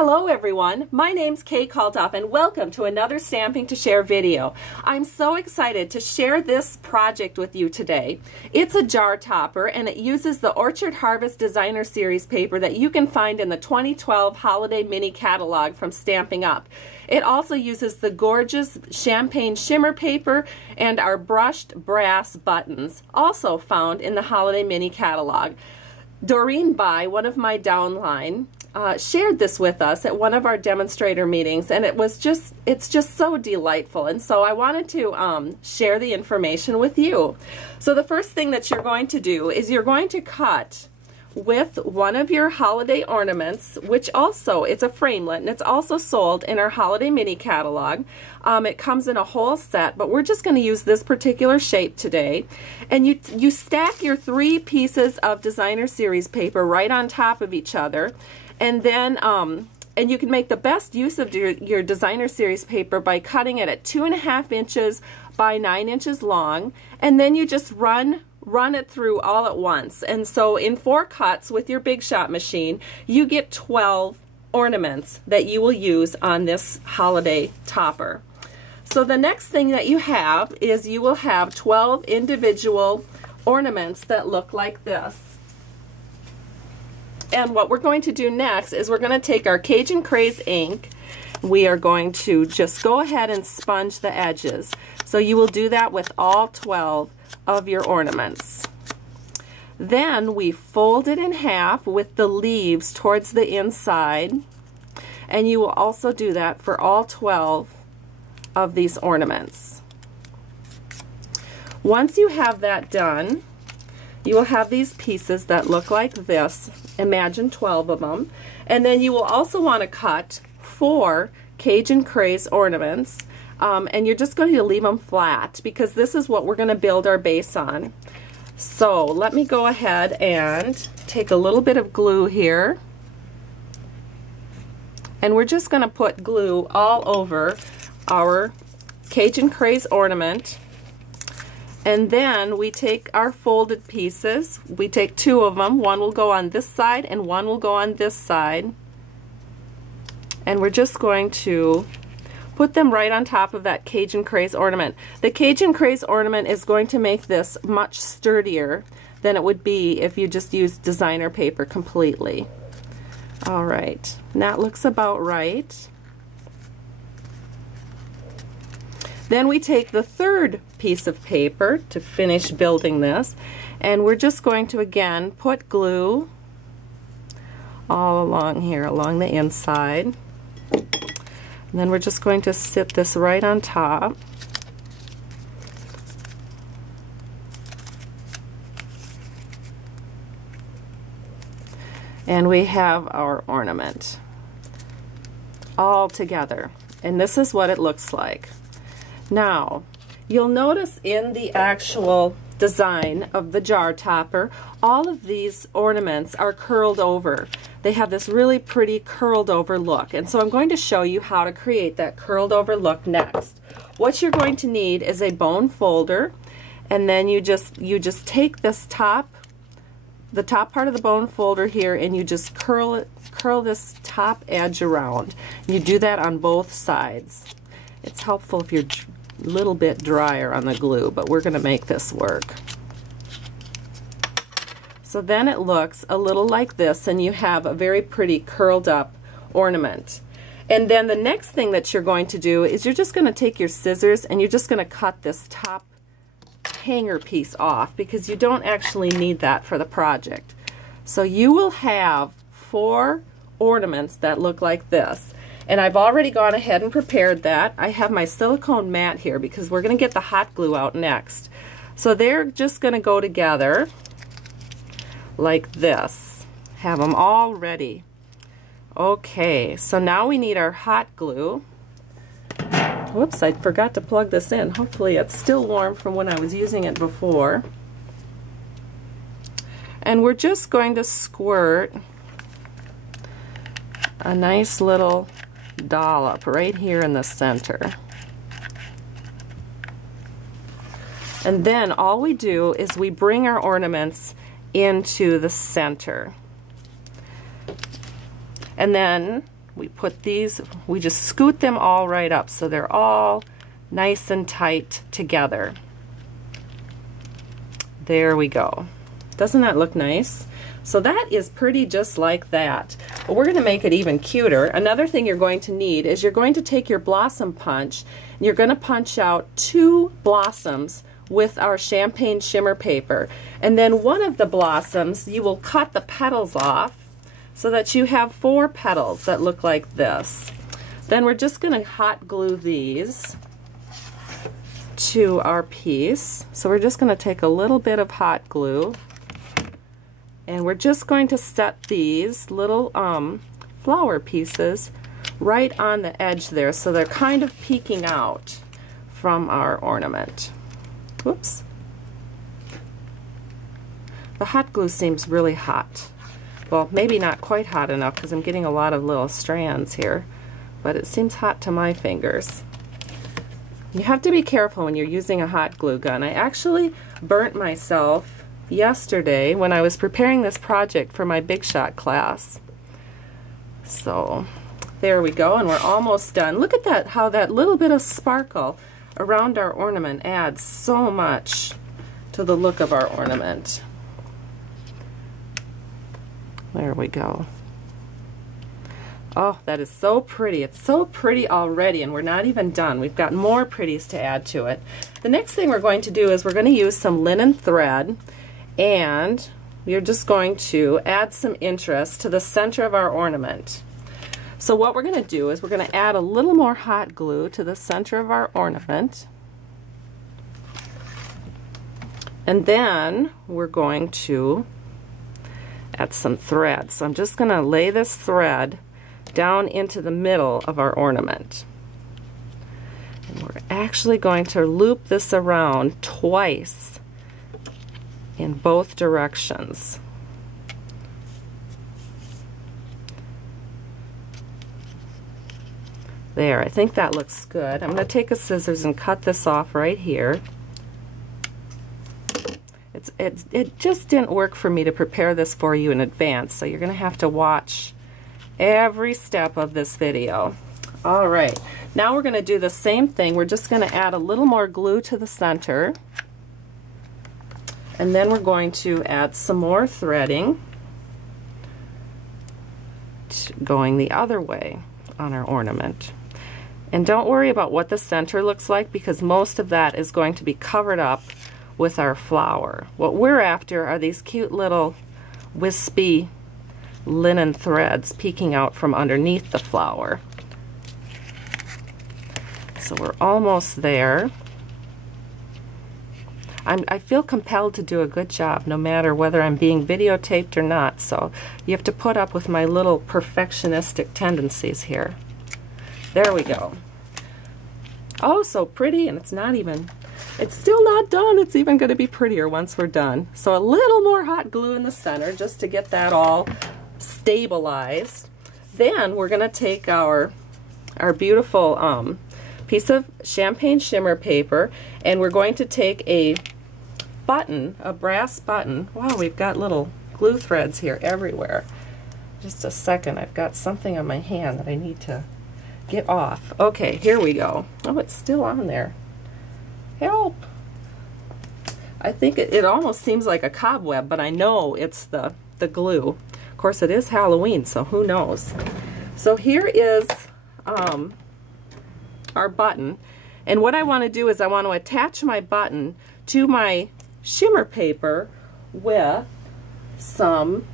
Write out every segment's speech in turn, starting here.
Hello everyone, my name's Kay Kalthoff and welcome to another Stamping to Share video. I'm so excited to share this project with you today. It's a jar topper and it uses the Orchard Harvest Designer Series paper that you can find in the 2012 Holiday Mini Catalog from Stampin Up. It also uses the gorgeous champagne shimmer paper and our brushed brass buttons, also found in the Holiday Mini Catalog. Doreen Bai, one of my downline, shared this with us at one of our demonstrator meetings, and it's just so delightful, and so I wanted to share the information with you. So the first thing that you're going to do is you're going to cut with one of your holiday ornaments, which also, it's a framelit, and it's also sold in our Holiday Mini Catalog. It comes in a whole set, but we're just going to use this particular shape today. And you stack your 3 pieces of Designer Series paper right on top of each other, and then and you can make the best use of your Designer Series paper by cutting it at 2.5 inches by 9 inches long, and then you just run it through all at once. And so in 4 cuts with your Big Shot machine, you get 12 ornaments that you will use on this holiday topper. So the next thing that you have is you will have 12 individual ornaments that look like this. And what we're going to do next is we're going to take our Cajun Craze ink. We are going to just go ahead and sponge the edges. So you will do that with all 12 of your ornaments. Then we fold it in half with the leaves towards the inside, and you will also do that for all 12 of these ornaments. Once you have that done, you will have these pieces that look like this. Imagine 12 of them. And then you will also want to cut 4 Cajun Craze ornaments. And you're just going to leave them flat because this is what we're going to build our base on. So let me go ahead and take a little bit of glue here. And we're just going to put glue all over our Cajun Craze ornament. And then we take our folded pieces, we take 2 of them, one will go on this side and one will go on this side. And we're just going to put them right on top of that Cajun Craze ornament. The Cajun Craze ornament is going to make this much sturdier than it would be if you just used designer paper completely. Alright, that looks about right. Then we take the 3rd piece of paper to finish building this, and we're just going to again put glue all along here, along the inside. And then we're just going to sit this right on top. And we have our ornament all together. And this is what it looks like. Now, you'll notice in the actual design of the jar topper, all of these ornaments are curled over. They have this really pretty curled over look, and so I'm going to show you how to create that curled over look next. What you're going to need is a bone folder, and then you just take this the top part of the bone folder here, and you just curl this top edge around. You do that on both sides. It's helpful if you're a little bit drier on the glue, but we're going to make this work. So then it looks a little like this, and you have a very pretty curled up ornament. And then the next thing that you're going to do is you're just going to take your scissors and you're just going to cut this top hanger piece off because you don't actually need that for the project. So you will have 4 ornaments that look like this. And I've already gone ahead and prepared that. I have my silicone mat here because we're going to get the hot glue out next. So they're just going to go together like this. Have them all ready. Okay, so now we need our hot glue. Whoops, I forgot to plug this in. Hopefully it's still warm from when I was using it before. And we're just going to squirt a nice little dollop right here in the center. And then all we do is we bring our ornaments into the center. And then we put these, we just scoot them all right up so they're all nice and tight together. There we go. Doesn't that look nice? So that is pretty just like that. But we're going to make it even cuter. Another thing you're going to need is you're going to take your blossom punch and you're going to punch out 2 blossoms with our champagne shimmer paper. And then one of the blossoms, you will cut the petals off so that you have 4 petals that look like this. Then we're just going to hot glue these to our piece. So we're just going to take a little bit of hot glue and we're just going to set these little flower pieces right on the edge there so they're kind of peeking out from our ornament. Whoops. The hot glue seems really hot. Well, maybe not quite hot enough because I'm getting a lot of little strands here, but it seems hot to my fingers. You have to be careful when you're using a hot glue gun. I actually burnt myself yesterday when I was preparing this project for my Big Shot class. So there we go, and we're almost done. Look at that, how that little bit of sparkle around our ornament adds so much to the look of our ornament. There we go. Oh, that is so pretty. It's so pretty already, and we're not even done. We've got more pretties to add to it. The next thing we're going to do is we're going to use some linen thread, and we're just going to add some interest to the center of our ornament. So what we're going to do is we're going to add a little more hot glue to the center of our ornament, and then we're going to add some thread. So I'm just going to lay this thread down into the middle of our ornament. And we're actually going to loop this around twice in both directions. There, I think that looks good. I'm going to take a scissors and cut this off right here. It just didn't work for me to prepare this for you in advance, so you're going to have to watch every step of this video. All right, now we're going to do the same thing. We're just going to add a little more glue to the center, and then we're going to add some more threading going the other way on our ornament. And don't worry about what the center looks like because most of that is going to be covered up with our flower. What we're after are these cute little wispy linen threads peeking out from underneath the flower. So we're almost there. I feel compelled to do a good job no matter whether I'm being videotaped or not, so you have to put up with my little perfectionistic tendencies here. There we go. Oh, so pretty, and it's still not done. It's even going to be prettier once we're done. So a little more hot glue in the center just to get that all stabilized. Then we're going to take our beautiful piece of champagne shimmer paper, and we're going to take a button, a brass button. Wow, we've got little glue threads here everywhere. Just a second, I've got something on my hand that I need to get off. Okay, here we go. Oh, it's still on there. Help! I think it almost seems like a cobweb, but I know it's the glue. Of course, it is Halloween, so who knows. So here is our button, and what I want to do is I want to attach my button to my shimmer paper with some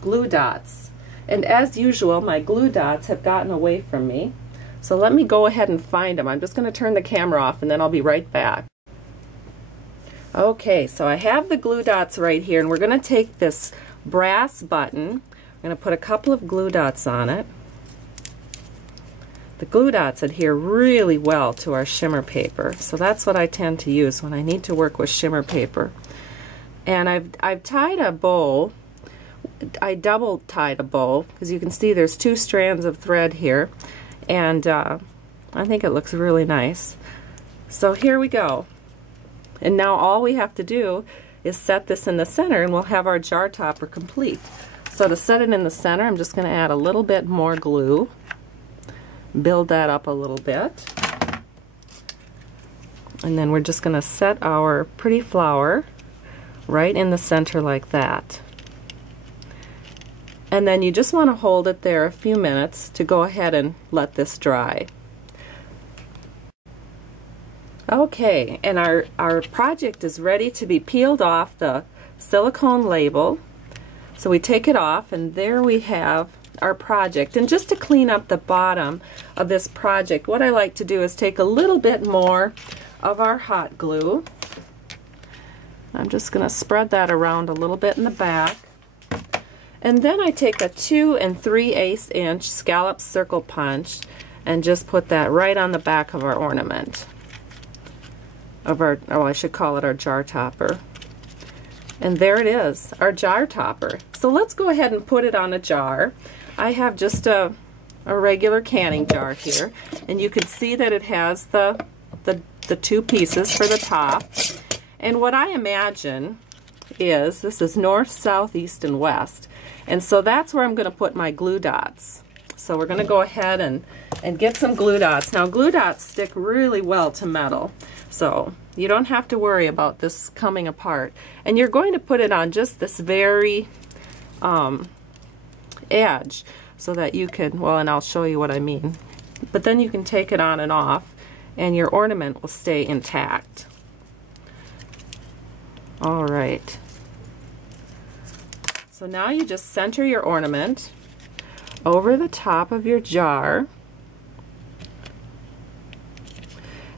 glue dots. And as usual, my glue dots have gotten away from me. So let me go ahead and find them. I'm just going to turn the camera off and then I'll be right back. Okay, so I have the glue dots right here, and we're going to take this brass button. I'm going to put a couple of glue dots on it. The glue dots adhere really well to our shimmer paper, so that's what I tend to use when I need to work with shimmer paper. And I've tied a bow. I double tied a bow because you can see there's 2 strands of thread here, and I think it looks really nice. So here we go. And now all we have to do is set this in the center and we'll have our jar topper complete. So to set it in the center, I'm just going to add a little bit more glue. Build that up a little bit. And then we're just going to set our pretty flower right in the center like that. And then you just want to hold it there a few minutes to go ahead and let this dry. Okay, and our project is ready to be peeled off the silicone label. So we take it off, and there we have our project. And just to clean up the bottom of this project, what I like to do is take a little bit more of our hot glue. I'm just going to spread that around a little bit in the back. And then I take a 2 3/8 inch scallop circle punch and just put that right on the back of our ornament. Of our, oh, I should call it our jar topper. And there it is, our jar topper. So let's go ahead and put it on a jar. I have just a regular canning jar here, and you can see that it has the 2 pieces for the top. And what I imagine is, this is north, south, east, and west. And so that's where I'm going to put my glue dots. So we're going to go ahead and get some glue dots. Now glue dots stick really well to metal, so you don't have to worry about this coming apart. And you're going to put it on just this very edge so that you can, well, and I'll show you what I mean. But then you can take it on and off and your ornament will stay intact. All right. So now you just center your ornament over the top of your jar,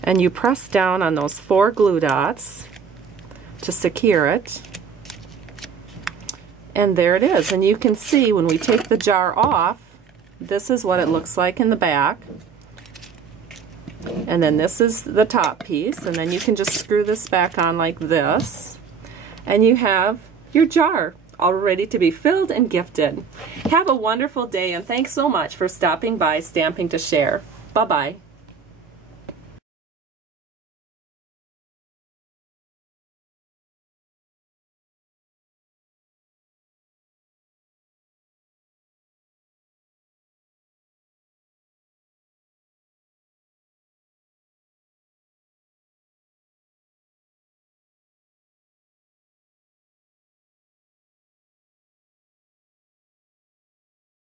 and you press down on those 4 glue dots to secure it. And there it is. And you can see when we take the jar off, this is what it looks like in the back. And then this is the top piece, and then you can just screw this back on like this, and you have your jar all ready to be filled and gifted. Have a wonderful day, and thanks so much for stopping by Stamping to Share. Bye-bye.